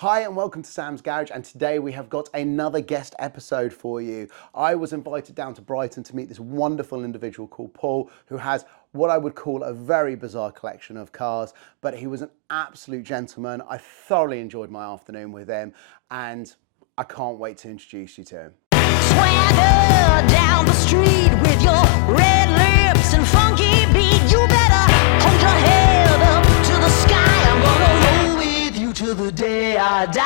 Hi and welcome to Sam's Garage, and today we have got another guest episode for you. I was invited down to Brighton to meet this wonderful individual called Paul, who has what I would call a very bizarre collection of cars, but he was an absolute gentleman. I thoroughly enjoyed my afternoon with him, and I can't wait to introduce you to him. Swagger down the street with your red lips and funky beat. You better hold your head up to the sky. I'm gonna roll with you till the day I die.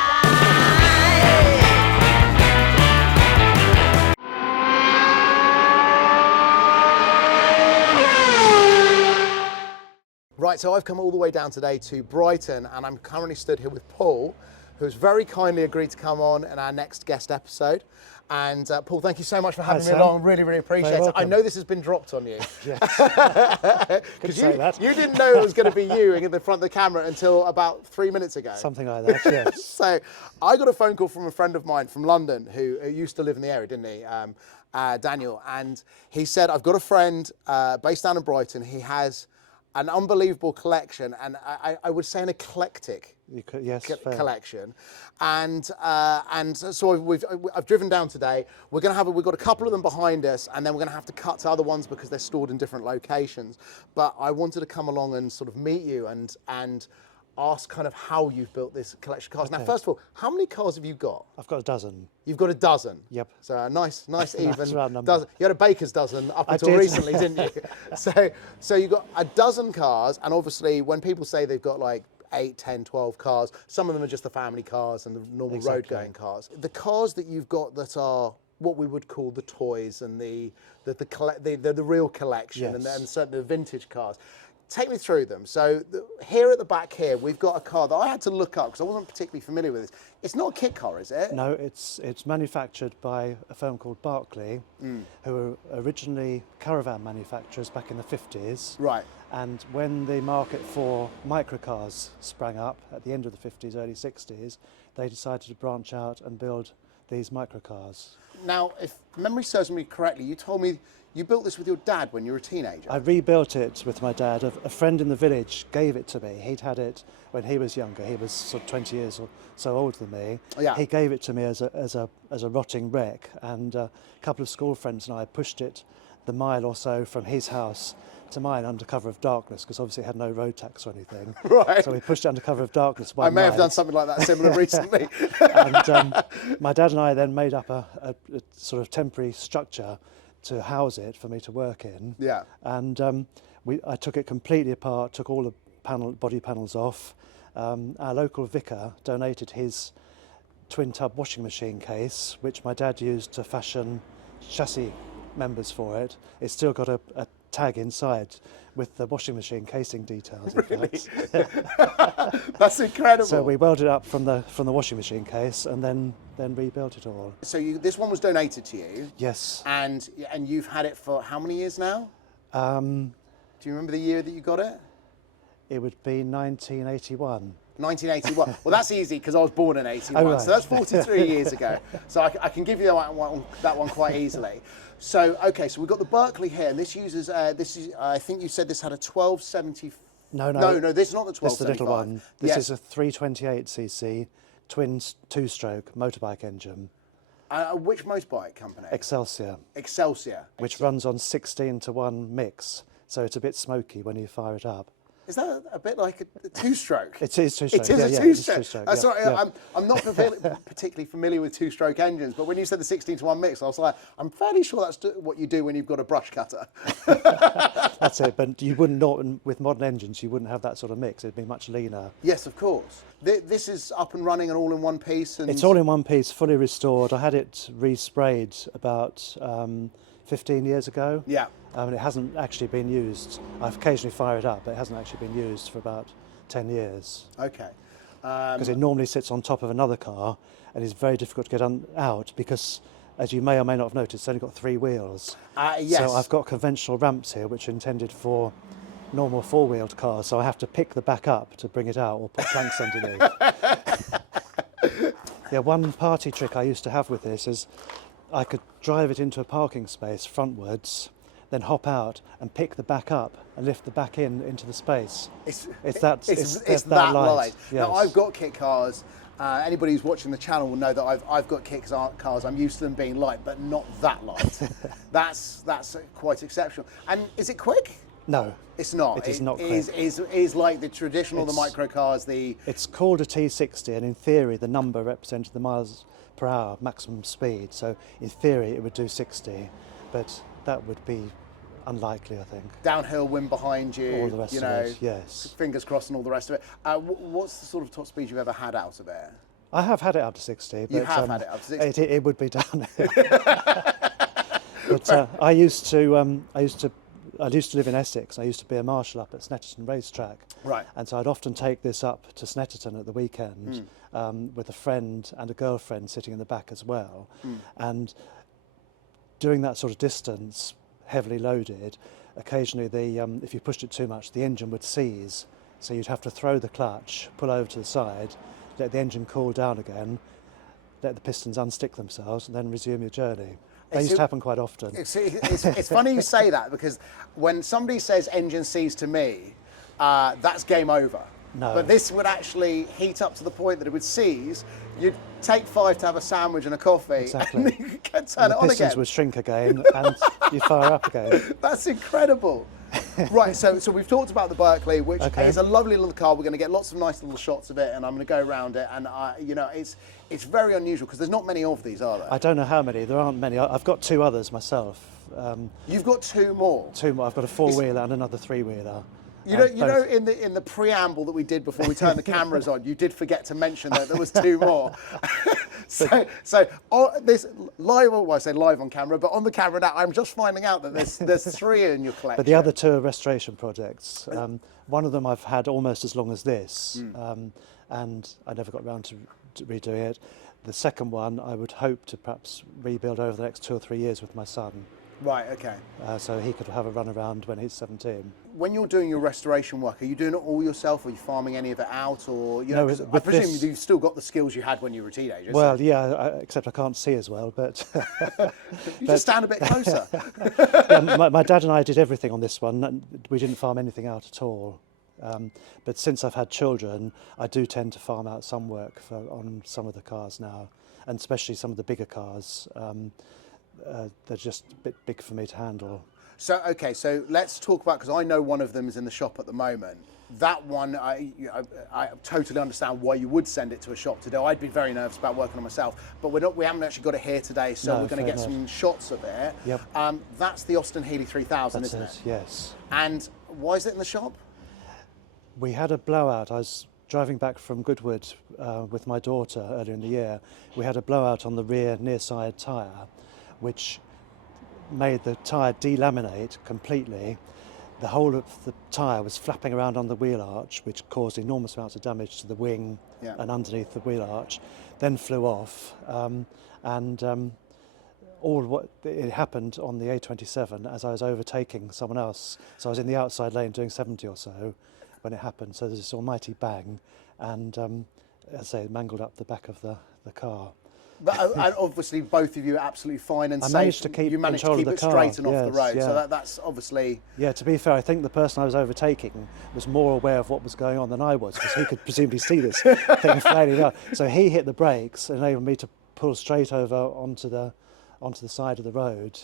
Right, so I've come all the way down today to Brighton, and I'm currently stood here with Paul, who's very kindly agreed to come on in our next guest episode. And Paul, thank you so much for having me along. Really, really appreciate it. I know this has been dropped on you. Yes. Because you didn't know it was going to be you in the front of the camera until about 3 minutes ago. Something like that, yes. So I got a phone call from a friend of mine from London who used to live in the area, didn't he? Daniel. And he said, I've got a friend based down in Brighton. He has an unbelievable collection, and I would say an eclectic collection. And so I've driven down today. We've got a couple of them behind us, and then we're going to have to cut to other ones because they're stored in different locations. But I wanted to come along and sort of meet you and ask kind of how you've built this collection of cars. Okay. Now, first of all, how many cars have you got? I've got a dozen. You've got a dozen? Yep. So a nice even round number. dozen. You had a baker's dozen up until recently, didn't you? So you've got a dozen cars, and obviously when people say they've got like 8, 10, 12 cars, some of them are just the family cars and the normal road-going cars. The cars that you've got that are what we would call the toys and the real collection, yes, and certainly the vintage cars. Take me through them. So here at the back here, we've got a car that I had to look up because I wasn't particularly familiar with this. It's not a kit car, is it? No, it's manufactured by a firm called Barkley, who were originally caravan manufacturers back in the 50s. Right. And when the market for microcars sprang up at the end of the 50s, early 60s, they decided to branch out and build these microcars. Now, if memory serves me correctly, you told me you built this with your dad when you were a teenager. I rebuilt it with my dad. A friend in the village gave it to me. He'd had it when he was younger. He was sort of 20 years or so older than me. Yeah. He gave it to me as a rotting wreck, and a couple of school friends and I pushed it the mile or so from his house to mine under cover of darkness, because obviously it had no road tax or anything. Right. So we pushed it under cover of darkness one I may night. have done something like that similar recently. And my dad and I then made up a sort of temporary structure to house it for me to work in. Yeah. And I took it completely apart, took all the body panels off. Our local vicar donated his twin tub washing machine case, which my dad used to fashion chassis members for it. It's still got a tag inside with the washing machine casing details. Really? That's incredible. So we welded it up from the washing machine case and then rebuilt it all. So this one was donated to you? Yes. And you've had it for how many years now? Do you remember the year that you got it? It would be 1981. 1981. Well, that's easy because I was born in 81, oh, right. So that's 43 years ago. So I can give you that one quite easily. So okay, so we've got the Berkeley here, and this uses I think you said this had a 1270. No, this is not the 1275. This is the little one. This is a 328cc twin two-stroke motorbike engine. Which motorbike company? Excelsior. Which runs on 16:1 mix, so it's a bit smoky when you fire it up. Is that a bit like a two-stroke? It is two-stroke. It is a two-stroke. Sorry, yeah. I'm not particularly familiar with two-stroke engines, but when you said the 16:1 mix, I was like, I'm fairly sure that's what you do when you've got a brush cutter. That's it, but you wouldn't know, with modern engines, you wouldn't have that sort of mix. It'd be much leaner. Yes, of course. This is up and running and all in one piece? It's all in one piece, fully restored. I had it resprayed about 15 years ago. Yeah. It hasn't actually been used. I've occasionally fired it up, but it hasn't actually been used for about 10 years. Okay. Because it normally sits on top of another car and is very difficult to get out because, as you may or may not have noticed, it's only got 3 wheels. Yes. So I've got conventional ramps here, which are intended for normal 4-wheeled cars, so I have to pick the back up to bring it out or put planks underneath. Yeah, one party trick I used to have with this is I could drive it into a parking space frontwards, then hop out and pick the back up and lift the back into the space. It's that light. Yes. Now, I've got kit cars. Anybody who's watching the channel will know that I've got kit cars. I'm used to them being light, but not that light. That's quite exceptional. And is it quick? No. It's not. It is not quick. Is like the traditional, the micro cars, It's called a T60, and in theory the number represented the miles per hour maximum speed. So in theory it would do 60, but that would be unlikely, I think. Downhill, wind behind you, all the rest of it, yes. Fingers crossed and all the rest of it. What's the sort of top speed you've ever had out of it? I have had it up to 60. But, you have had it up to 60? It would be downhill. But I used to live in Essex. I used to be a marshal up at Snetterton racetrack. Right. And so I'd often take this up to Snetterton at the weekend with a friend and a girlfriend sitting in the back as well. And doing that sort of distance, heavily loaded, occasionally if you pushed it too much, the engine would seize. So you'd have to throw the clutch, pull over to the side, let the engine cool down again, let the pistons unstick themselves, and then resume your journey. That used to happen quite often. It's funny you say that, because when somebody says engine seize to me, that's game over. No. But this would actually heat up to the point that it would seize. You'd take 5 to have a sandwich and a coffee, exactly. and you could turn and it the on pistons again. would shrink again, and you fire up again. That's incredible. Right, so we've talked about the Berkeley, which is a lovely little car. We're going to get lots of nice little shots of it, and I'm going to go around it. And it's very unusual because there's not many of these, are there? I don't know how many. There aren't many. I've got 2 others myself. You've got 2 more. 2 more. I've got a 4-wheeler and another 3-wheeler. You know, in the preamble that we did before we turned the cameras on, you did forget to mention that there was 2 more. so this live, well, I say live on camera, but on the camera now, I'm just finding out that there's 3 in your collection. But the other 2 are restoration projects. One of them I've had almost as long as this, and I never got around to redoing it. The second one I would hope to perhaps rebuild over the next 2 or 3 years with my son. Right, okay. So he could have a run around when he's 17. When you're doing your restoration work, are you doing it all yourself? Or are you farming any of it out? Or No, I presume you've still got the skills you had when you were teenagers. Well, yeah, except I can't see as well. But you just stand a bit closer. Yeah, my dad and I did everything on this one. We didn't farm anything out at all. But since I've had children, I do tend to farm out some work on some of the cars now, and especially some of the bigger cars. They're just a bit big for me to handle. So, okay, so let's talk about, because I know one of them is in the shop at the moment. That one, I totally understand why you would send it to a shop to do. I'd be very nervous about working on myself, but we haven't actually got it here today, so we're going to get some shots of it. Yep. That's the Austin Healey 3000, That's isn't it? it? Yes. And why is it in the shop? We had a blowout. I was driving back from Goodwood with my daughter earlier in the year. We had a blowout on the rear near side tyre, which made the tyre delaminate completely. The whole of the tyre was flapping around on the wheel arch, which caused enormous amounts of damage to the wing and underneath the wheel arch, then flew off. It happened on the A27 as I was overtaking someone else. So I was in the outside lane doing 70 or so when it happened. So there's this almighty bang, and as I say, it mangled up the back of the car. But and obviously, both of you are absolutely fine and safe. Managed to keep you managed to control keep of it the car. straight and off the Yes, road. yeah. So that's obviously. Yeah, to be fair, I think the person I was overtaking was more aware of what was going on than I was, because he could presumably see this thing flailing out. So he hit the brakes, enabled me to pull straight over onto the side of the road,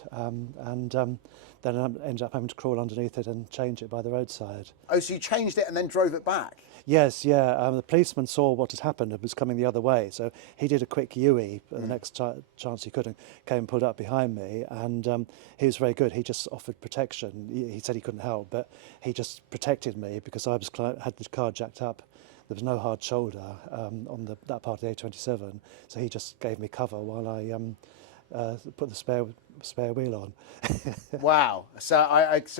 then I ended up having to crawl underneath it and change it by the roadside. Oh, so you changed it and then drove it back? Yes, yeah. The policeman saw what had happened and was coming the other way, so he did a quick U-E at the next chance he could, and came and pulled up behind me, and he was very good. He just offered protection. He said he couldn't help, but he just protected me because I had the car jacked up. There was no hard shoulder on that part of the A27, so he just gave me cover while I put the spare wheel on. Wow. So as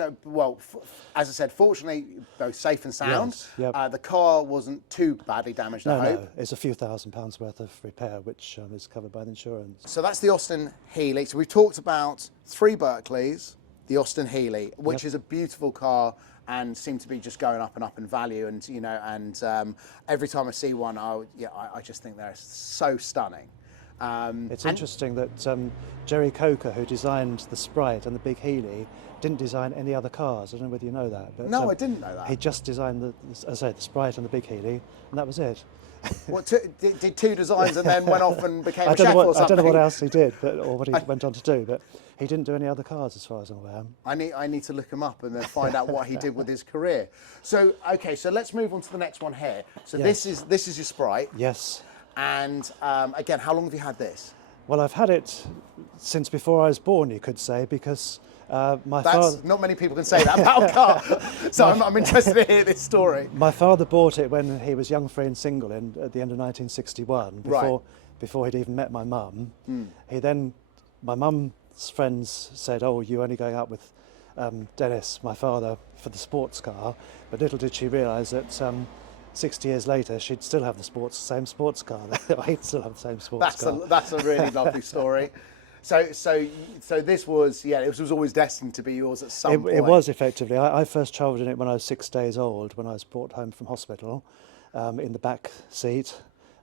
I said, fortunately, both safe and sound. Yes, yep. The car wasn't too badly damaged, I hope. No, it's a few £1,000s worth of repair, which is covered by the insurance. So that's the Austin Healey. So we've talked about 3 Berkeleys, the Austin Healey, which is a beautiful car and seem to be just going up and up in value. And every time I see one, I just think they're so stunning. It's interesting that Jerry Coker, who designed the Sprite and the Big Heeley, didn't design any other cars. I don't know whether you know that. But, No, I didn't know that. He just designed, as I say, the Sprite and the Big Heeley, and that was it. What, did two designs and then went off and became I a don't chef know or what, I something? don't know what else he did, or what he went on to do, but he didn't do any other cars as far as I'm aware. I need to look him up and then find out what he did with his career. So, okay, so let's move on to the next one here. So Yes. this is your Sprite. Yes. And again, how long have you had this? Well, I've had it since before I was born, you could say, because my That's father... not many people can say that about a car. So I'm interested to hear this story. My father bought it when he was young, free and single at the end of 1961, before he'd even met my mum. He then, my mum's friends said, "Oh, you're only going out with Dennis, my father, for the sports car." But little did she realise that 60 years later, she'd still have the same sports car. He'd still have the same sports car. That's a really lovely story. So this was, it was always destined to be yours at some point. It was, effectively. I first travelled in it when I was 6 days old, when I was brought home from hospital, in the back seat.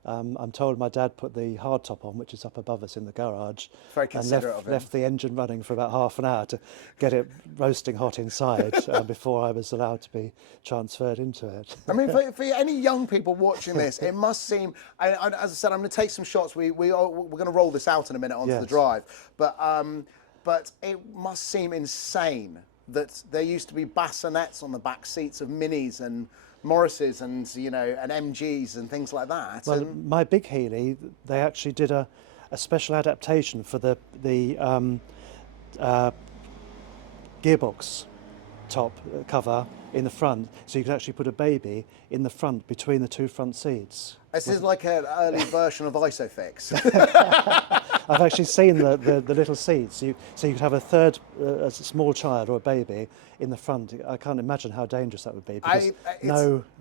I'm told my dad put the hardtop on, which is up above us in the garage, Very and considerate of him. left the engine running for about half an hour to get it roasting hot inside before I was allowed to be transferred into it. I mean, for any young people watching this, it must seem. As I said, I'm going to take some shots. We're going to roll this out in a minute onto the Yes. drive, but it must seem insane that there used to be bassinets on the back seats of Minis and Morrises and and MGs and things like that. Well, And my Big Heeley, they actually did a special adaptation for the gearbox top cover in the front, so you could actually put a baby in the front between the two front seats. this is like an early version of Isofix. I've actually seen the little seats, so you could have a small child or a baby in the front. I can't imagine how dangerous that would be, because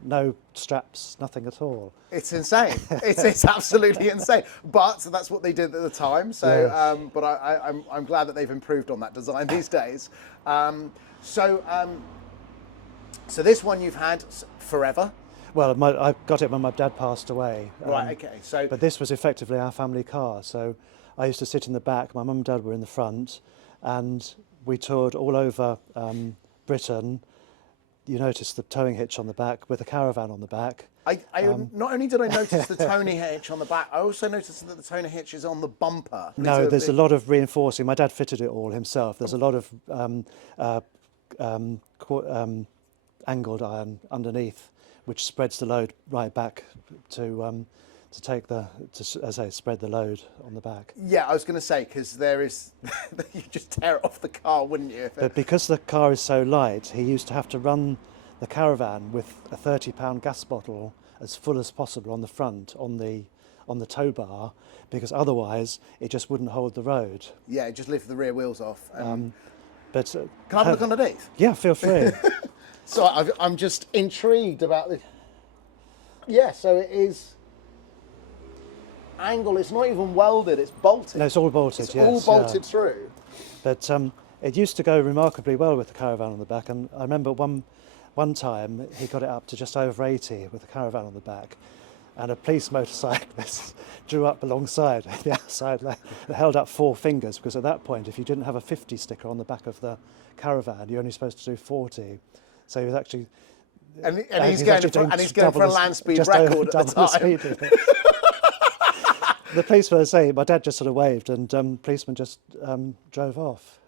no straps, nothing at all. It's insane. It's absolutely insane. But that's what they did at the time. So, Yes. but I'm glad that they've improved on that design these days. So this one you've had forever. Well, I got it when my dad passed away. Right, okay. So, But this was effectively our family car, so I used to sit in the back, my mum and dad were in the front, and we toured all over Britain. You noticed the towing hitch on the back with a caravan on the back. not only did I notice the towing hitch on the back, I also noticed that the towing hitch is on the bumper. No, there's a lot of reinforcing. My dad fitted it all himself. There's a lot of angled iron underneath, which spreads the load right back to spread the load on the back. Yeah, I was going to say, because there is, you just tear it off the car, wouldn't you? But because the car is so light, he used to have to run the caravan with a 30-pound gas bottle as full as possible on the front, on the tow bar, because otherwise it just wouldn't hold the road. Yeah, just lift the rear wheels off. Can Can I have a look underneath? Yeah, feel free. So I'm just intrigued about this. Yeah, so it is angle. It's not even welded. It's bolted. No, it's all bolted. It's yes, all bolted through. But it used to go remarkably well with the caravan on the back, and I remember one time he got it up to just over 80 with the caravan on the back, and a police motorcyclist drew up alongside the outside lane and held up 4 fingers, because at that point, if you didn't have a 50 sticker on the back of the caravan, you're only supposed to do 40. So he was actually... And he's going for a land speed just record over at double the time. speed limit. The policeman was saying, my dad just sort of waved, and policeman just drove off.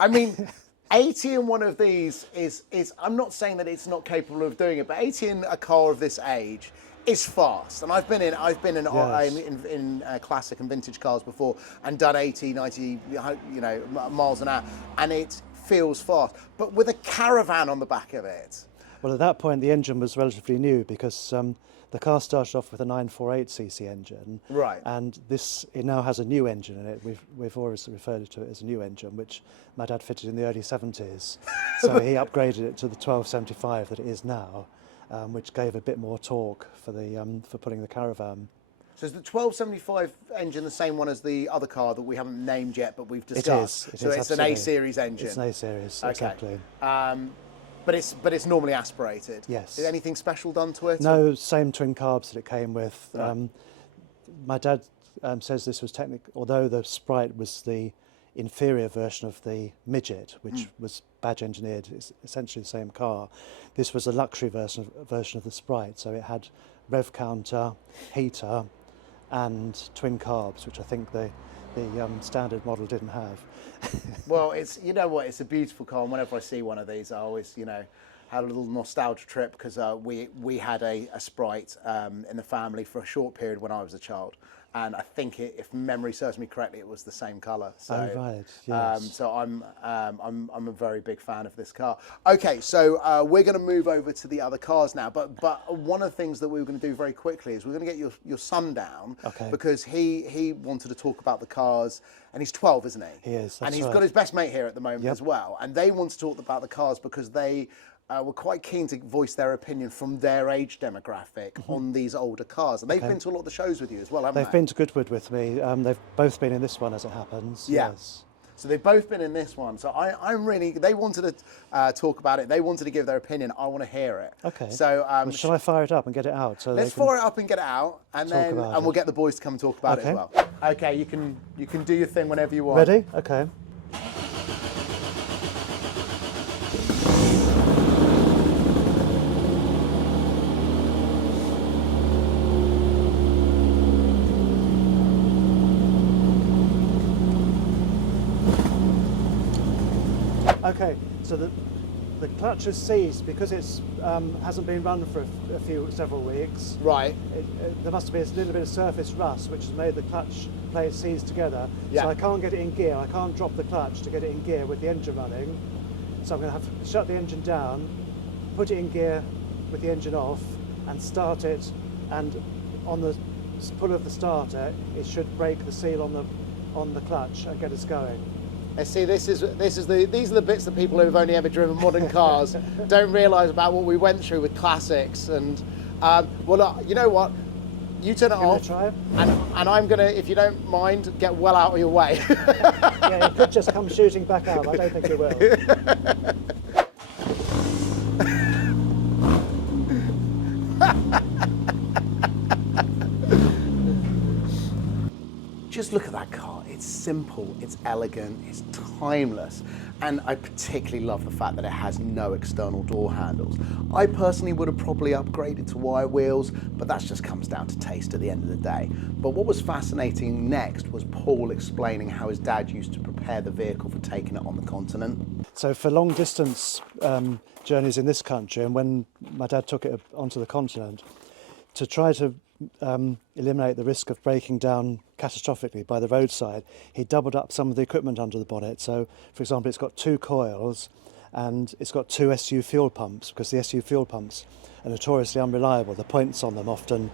I mean, 80 in one of these is. I'm not saying that it's not capable of doing it, but 80 in a car of this age is fast. And I've been in Yes. classic and vintage cars before and done 80, 90, miles an hour, and it feels fast. But with a caravan on the back of it. Well, at that point, the engine was relatively new, because the car started off with a 948cc engine. Right. And it now has a new engine in it. We've always referred to it as a new engine, which my dad fitted in the early 70s. So he upgraded it to the 1275 that it is now, which gave a bit more torque for putting the caravan. So is the 1275 engine the same one as the other car that we haven't named yet, but we've discussed? It is. So it's absolutely. an A-series engine. It's an A-series, Okay. exactly. But it's normally aspirated. Yes. Is anything special done to it? No, same twin carbs that it came with. Right. My dad says this was although the Sprite was the inferior version of the Midget, which was badge engineered, it's essentially the same car. This was a luxury version of the Sprite, so it had rev counter, heater, and twin carbs, which I think the standard model didn't have. Well, it's, you know what, it's a beautiful car, and whenever I see one of these, I always, you know, had a little nostalgia trip, because we had a Sprite in the family for a short period when I was a child, and I think if memory serves me correctly, it was the same colour. So, oh right, yes. So I'm a very big fan of this car. Okay, so we're going to move over to the other cars now, but one of the things that we were going to do very quickly is we're going to get your son down, okay, because he wanted to talk about the cars, and he's 12, isn't he? He is. And that's he's right. got his best mate here at the moment Yep. as well, and they want to talk about the cars because they were quite keen to voice their opinion from their age demographic on these older cars. And they've been to a lot of the shows with you as well, haven't They've been to Goodwood with me. They've both been in this one, as it happens. Yeah. Yes. So they've both been in this one. So they wanted to talk about it. They wanted to give their opinion. I want to hear it. Okay. So Well, shall I fire it up and get it out? So let's they can fire it up and get it out, and talk then about we'll it. get the boys to come and talk about it as Okay. well. Okay, you can do your thing whenever you want. Ready? Okay. Okay, so the clutch is seized because it's hasn't been run for several weeks. Right. There must be a little bit of surface rust which has made the clutch plate seize together. Yeah. So I can't get it in gear. I can't drop the clutch to get it in gear with the engine running. So I'm going to have to shut the engine down, put it in gear with the engine off, and start it. And on the pull of the starter, it should break the seal on the clutch and get us going. See, these are the bits that people who've only ever driven modern cars don't realise about what we went through with classics. And well, look, you know what? You turn it Give it a off, try. and I'm gonna, if you don't mind, get well out of your way. Yeah, it could just come shooting back out. I don't think it will. Just look at that car. It's simple, it's elegant, it's timeless. And I particularly love the fact that it has no external door handles. I personally would have probably upgraded to wire wheels, but that just comes down to taste at the end of the day. But what was fascinating next was Paul explaining how his dad used to prepare the vehicle for taking it on the continent. So for long distance journeys in this country, and when my dad took it onto the continent, to try to eliminate the risk of breaking down catastrophically by the roadside, he doubled up some of the equipment under the bonnet. So, for example, it's got 2 coils and it's got 2 SU fuel pumps, because the SU fuel pumps are notoriously unreliable. The points on them often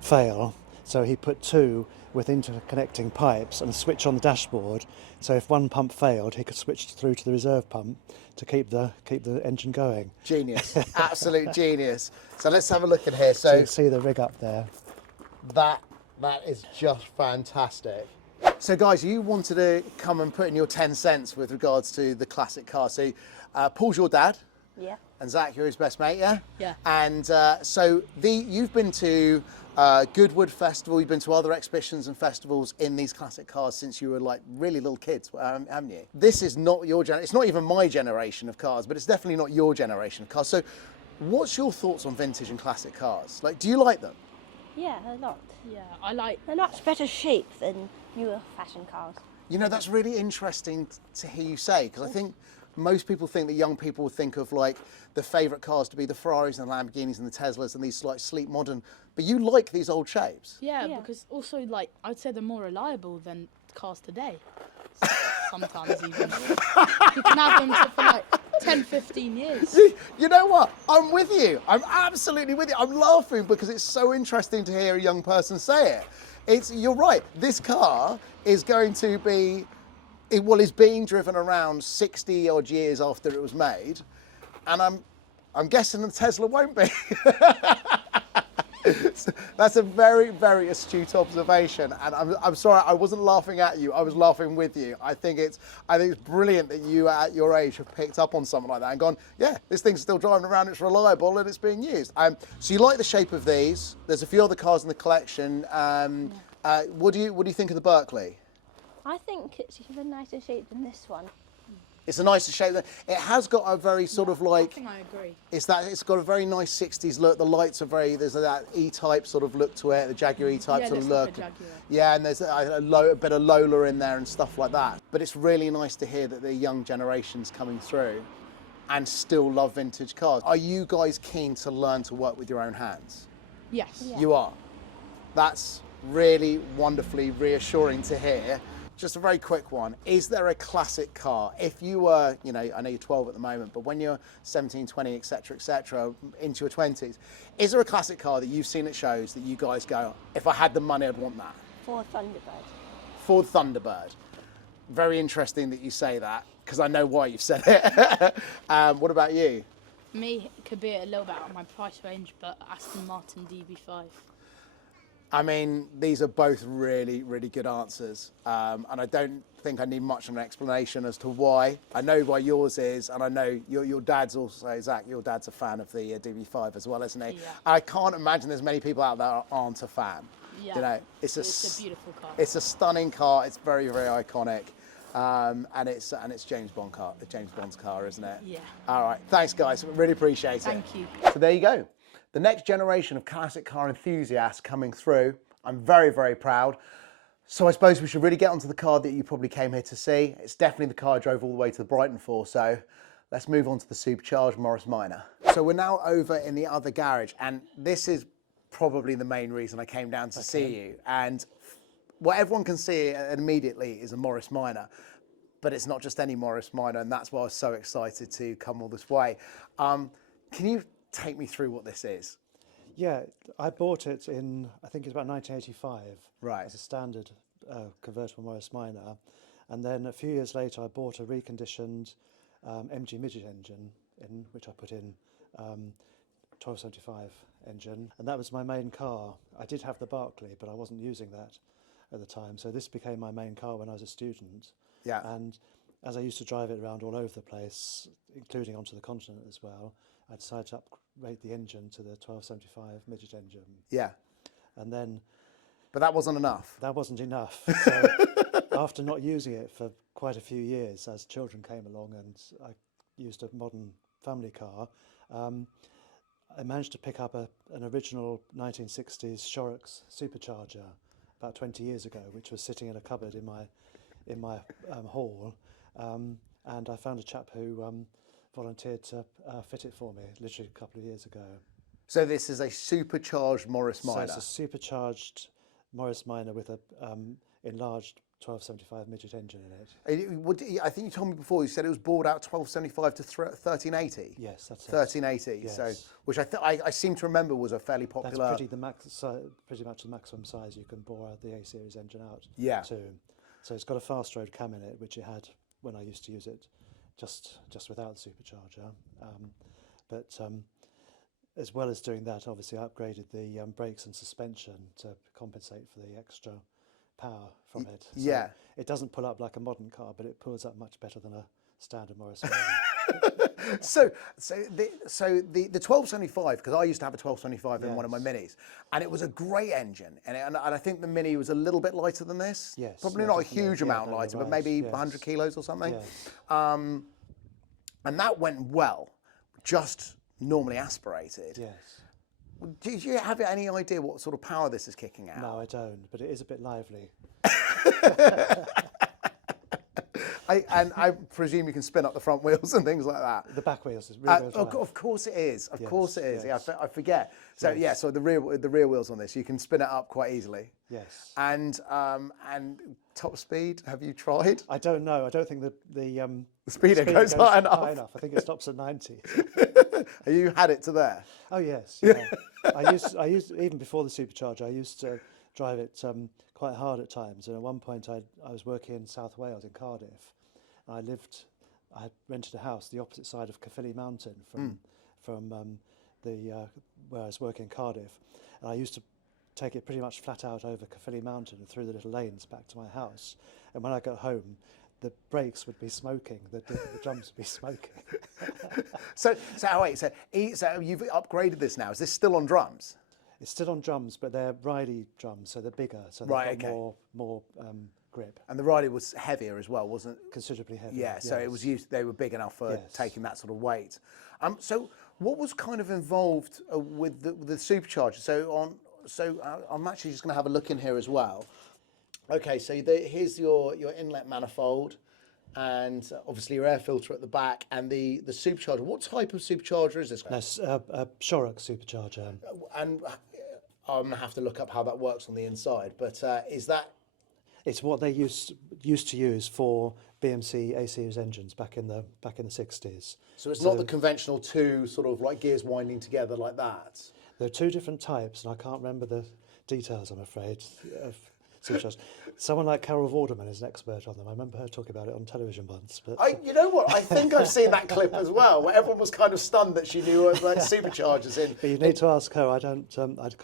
fail. So he put 2 with interconnecting pipes and a switch on the dashboard. So if one pump failed, he could switch through to the reserve pump to keep the engine going. Genius, absolute genius. So let's have a look at here. So So you see the rig up there. that is just fantastic. So guys, you wanted to come and put in your 10 cents with regards to the classic car. So Paul's your dad. Yeah. And Zach, you're his best mate, yeah? Yeah. And so you've been to Goodwood Festival, you've been to other exhibitions and festivals in these classic cars since you were like really little kids, haven't you? This is not your generation, it's not even my generation of cars, but it's definitely not your generation of cars. So what's your thoughts on vintage and classic cars? Like, do you like them? Yeah, a lot. Yeah, I like. They're much better shape than newer fashion cars. You know, that's really interesting to hear you say, because I think most people think that young people will think of like the favourite cars to be the Ferraris and the Lamborghinis and the Teslas and these like sleek modern, but you like these old shapes. Yeah, Yeah. because also like I'd say they're more reliable than cars today. Sometimes even. You can have them for like 10, 15 years. You know what? I'm with you. I'm absolutely with you. I'm laughing because it's so interesting to hear a young person say it. You're right. This car is going to be, is being driven around 60 odd years after it was made, and I'm guessing the Tesla won't be. That's a very, very astute observation, and I'm sorry I wasn't laughing at you. I was laughing with you. I think it's brilliant that you at your age have picked up on something like that and gone, yeah, this thing's still driving around. It's reliable and it's being used. So you like the shape of these? There's a few other cars in the collection. What do you think of the Berkeley? I think it's even nicer shape than this one. It's a nicer shape. It has got a very sort of like. I think I agree. It's got a very nice 60s look. The lights are there's that E-type sort of look to it, the Jaguar E-type Yeah, sort of looks look. like a Jaguar. Yeah, and there's a bit of Lola in there and stuff like that. But it's really nice to hear that the young generation's coming through and still love vintage cars. Are you guys keen to learn to work with your own hands? Yes. Yeah. You are. That's really wonderfully reassuring to hear. Just a very quick one. Is there a classic car? If you were, I know you're 12 at the moment, but when you're 17, 20, etc., into your 20s, is there a classic car that you've seen at shows that you guys go, if I had the money, I'd want that? Ford Thunderbird. Ford Thunderbird. Very interesting that you say that, because I know why you've said it. What about you? Me, it could be a little bit out of my price range, but Aston Martin DB5. I mean, these are both really, really good answers. And I don't think I need much of an explanation as to why. I know why yours is, and I know your dad's also, Zach, your dad's a fan of the DB5 as well, isn't he? Yeah. I can't imagine there's many people out there that aren't a fan. Yeah. It's a beautiful car. It's a stunning car. It's very, very iconic. And it's James Bond's car, isn't it? Yeah. All right. Thanks, guys. Really appreciate it. Thank you. So there you go. The next generation of classic car enthusiasts coming through. I'm very, very proud. So I suppose we should really get onto the car that you probably came here to see. It's definitely the car I drove all the way to Brighton for. So let's move on to the Supercharged Morris Minor. So we're now over in the other garage, and this is probably the main reason I came down to see you. And what everyone can see immediately is a Morris Minor, but it's not just any Morris Minor, and that's why I was so excited to come all this way. Can you take me through what this is? Yeah, I bought it in, I think it's about 1985, Right. as a standard convertible Morris Minor. And then a few years later, I bought a reconditioned MG midget engine, in which I put in 1275 engine. And that was my main car. I did have the Barkley, but I wasn't using that at the time. So this became my main car when I was a student. Yeah. And as I used to drive it around all over the place, including onto the continent as well, I decided to upgrade the engine to the 1275 midget engine. Yeah. And then But that wasn't enough. that wasn't enough. So after not using it for quite a few years, as children came along and I used a modern family car, I managed to pick up an original 1960s Shorrock's Supercharger about 20 years ago, which was sitting in a cupboard in my hall. And I found a chap who volunteered to fit it for me literally a couple of years ago. So this is a supercharged Morris Minor. So it's a supercharged Morris Minor with a enlarged 1275 midget engine in it. I think you told me before, you said it was bored out 1275 to 1380. Yes, that's it. 1380. Yes. So, which I seem to remember was a fairly That's popular. pretty much the maximum size you can bore the A-series engine out Yeah. to. So it's got a fast road cam in it, which it had when I used to use it, just without the supercharger. But as well as doing that, obviously I upgraded the brakes and suspension to compensate for the extra power from it. So yeah. it doesn't pull up like a modern car, but it pulls up much better than a standard Morris Minor. So the 1275, because I used to have a 1275 in one of my Yes. Minis, and it was a great engine, and I think the Mini was a little bit lighter than this. Yes, Probably yeah, not a definitely. huge Yeah, amount no, you're lighter, but right, maybe yes. 100 kilos or something. Yes. And that went well, just normally aspirated. Yes. Did you have any idea what sort of power this is kicking out? No, I don't, but it is a bit lively. I presume you can spin up the front wheels and things like that. The back wheels, rear wheels. Of course it is. Of Yes, course it is. yes. Yeah, I forget. So Yes. yeah, so the rear wheels on this, you can spin it up quite easily. Yes. And top speed, have you tried? I don't know. I don't think the speeder speed goes high enough. I think it stops at 90. Have you had it to there? Oh yes. Yeah. I used even before the supercharger. I used to drive it quite hard at times. And at one point, I was working in South Wales in Cardiff. I rented a house the opposite side of Caerphilly Mountain from where I was working in Cardiff, and I used to take it pretty much flat out over Caerphilly Mountain and through the little lanes back to my house. And when I got home, the brakes would be smoking, the drums would be smoking. So you've upgraded this now. Is this still on drums? It's still on drums, but they're ridey drums, so they're bigger, so they've Right, got okay. more grip. And the riding was heavier as well, wasn't it? Considerably heavier. Yeah, so it was used. They were big enough for Yes. taking that sort of weight. So what was kind of involved with the supercharger? I'm actually just going to have a look in here as well. Okay, so here's your inlet manifold, and obviously your air filter at the back, and the supercharger. What type of supercharger is this? That's a Shorrock supercharger. And I'm going to have to look up how that works on the inside. But is that? It's what they used to use for BMC A-series engines back in the 60s. So it's not the conventional two sort of like gears winding together like that. There are two different types, and I can't remember the details, I'm afraid, of superchargers. Someone like Carol Vorderman is an expert on them. I remember her talking about it on television once. But You know what? I think I've seen that clip as well, where everyone was kind of stunned that she knew like superchargers in. But you need to ask her. I can't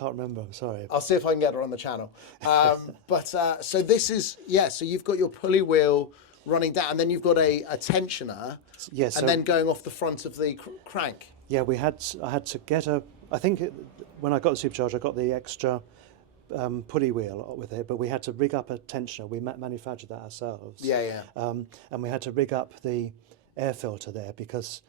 remember. I'm sorry. I'll see if I can get her on the channel. So this is So you've got your pulley wheel running down, and then you've got a tensioner. Yes. And then going off the front of the crank. Yeah, I had to get I think when I got the supercharger, I got the extra pulley wheel with it, but we had to rig up a tensioner. We manufactured that ourselves. Yeah. And we had to rig up the air filter there because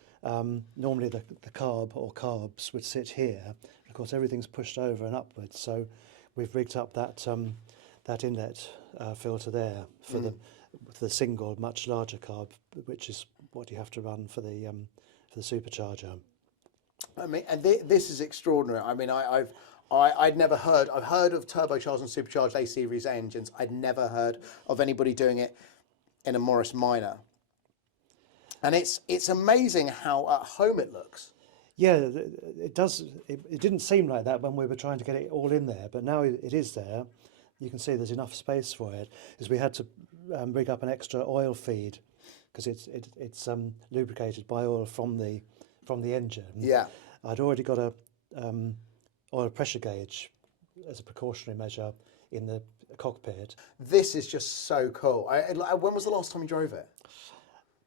normally the carb or carbs would sit here. Of course, everything's pushed over and upwards, so we've rigged up that inlet filter there for the single, much larger carb, which is what you have to run for the supercharger. I mean, and this is extraordinary. I mean, I'd never heard. I've heard of turbocharged and supercharged A-series engines. I'd never heard of anybody doing it in a Morris Minor. And it's amazing how at home it looks. Yeah, it does. It didn't seem like that when we were trying to get it all in there, but now it is there. You can see there's enough space for it. Because we had to rig up an extra oil feed because it's lubricated by oil from the engine. Yeah. I'd already got a oil pressure gauge as a precautionary measure in the cockpit. This is just so cool. When was the last time you drove it?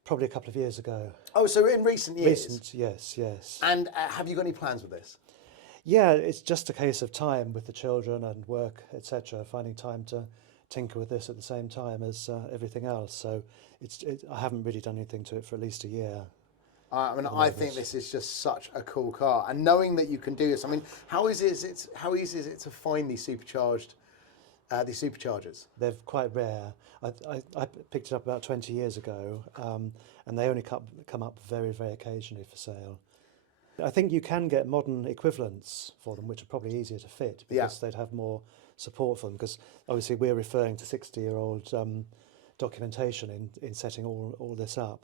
Probably a couple of years ago. Oh, so in recent years? Yes. And have you got any plans with this? Yeah, it's just a case of time with the children and work, etc., finding time to tinker with this at the same time as everything else. So I haven't really done anything to it for at least a year. I think this is just such a cool car, and knowing that you can do this. I mean, how easy is it to find these superchargers? They're quite rare. I picked it up about 20 years ago, and they only come up very, very occasionally for sale. I think you can get modern equivalents for them, which are probably easier to fit because they'd have more support for them. Because obviously we're referring to 60-year-old documentation in setting all this up.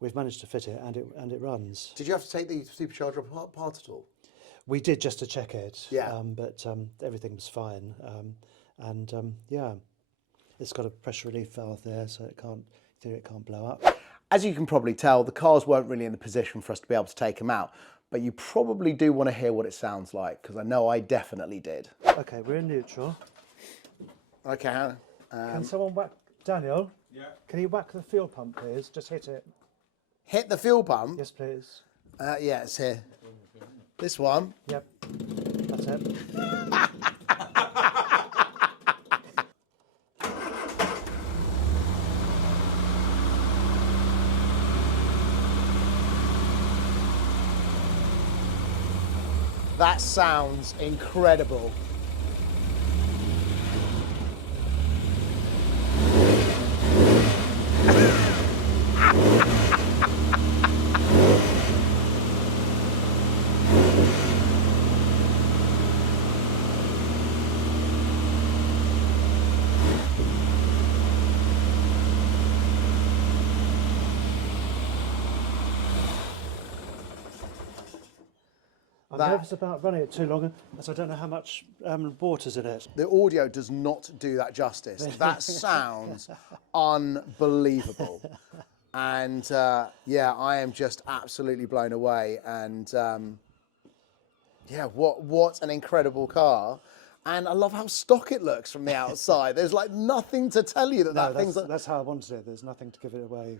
We've managed to fit it, and it runs. Did you have to take the supercharger apart at all? We did, just to check it. Yeah. But everything was fine. It's got a pressure relief valve there, so it can't blow up. As you can probably tell, the cars weren't really in the position for us to be able to take them out, but you probably do want to hear what it sounds like, because I know I definitely did. Okay, we're in neutral. Okay. Can someone whack Daniel? Yeah. Can you whack the fuel pump, please? Just hit it. Hit the fuel pump? Yes, please. Yeah, it's here. This one? Yep. That's it. That sounds incredible. I'm nervous about running it too long, as I don't know how much water's in it. The audio does not do that justice. That sounds unbelievable. And yeah, I am just absolutely blown away. And yeah, what an incredible car. And I love how stock it looks from the outside. There's like nothing to tell you that thing's... That's how I wanted it. There's nothing to give it away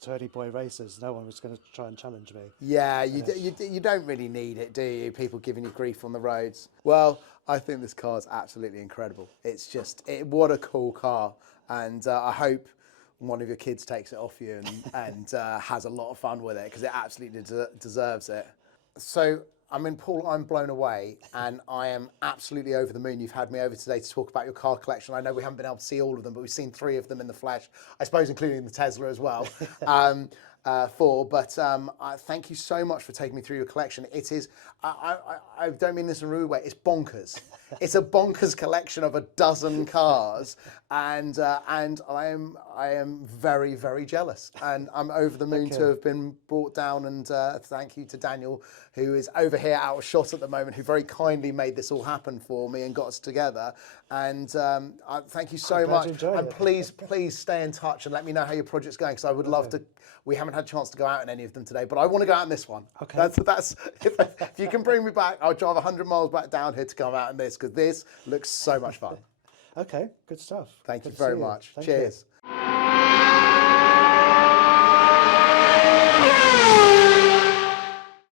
to any boy racers. No one was going to try and challenge me. Yeah, you don't really need it, do you? People giving you grief on the roads. Well, I think this car is absolutely incredible. It's just, what a cool car. And I hope one of your kids takes it off you and has a lot of fun with it, because it absolutely deserves it. So, I mean, Paul, I'm blown away, and I am absolutely over the moon. You've had me over today to talk about your car collection. I know we haven't been able to see all of them, but we've seen 3 of them in the flesh, I suppose including the Tesla as well. 4, but thank you so much for taking me through your collection. It is, I don't mean this in a rude way, it's bonkers. It's a bonkers collection of a dozen cars, and I am very, very jealous, and I'm over the moon to have been brought down. And thank you to Daniel, who is over here out of shot at the moment, who very kindly made this all happen for me and got us together. And thank you so much. And please stay in touch and let me know how your project's going, because I would love to. We haven't had a chance to go out in any of them today, but I want to go out in this one. Okay. That's if you can bring me back, I'll drive 100 miles back down here to come out in this, because this looks so much fun. Okay, good stuff. Thank you Good to very see you. much. Thank Cheers. you.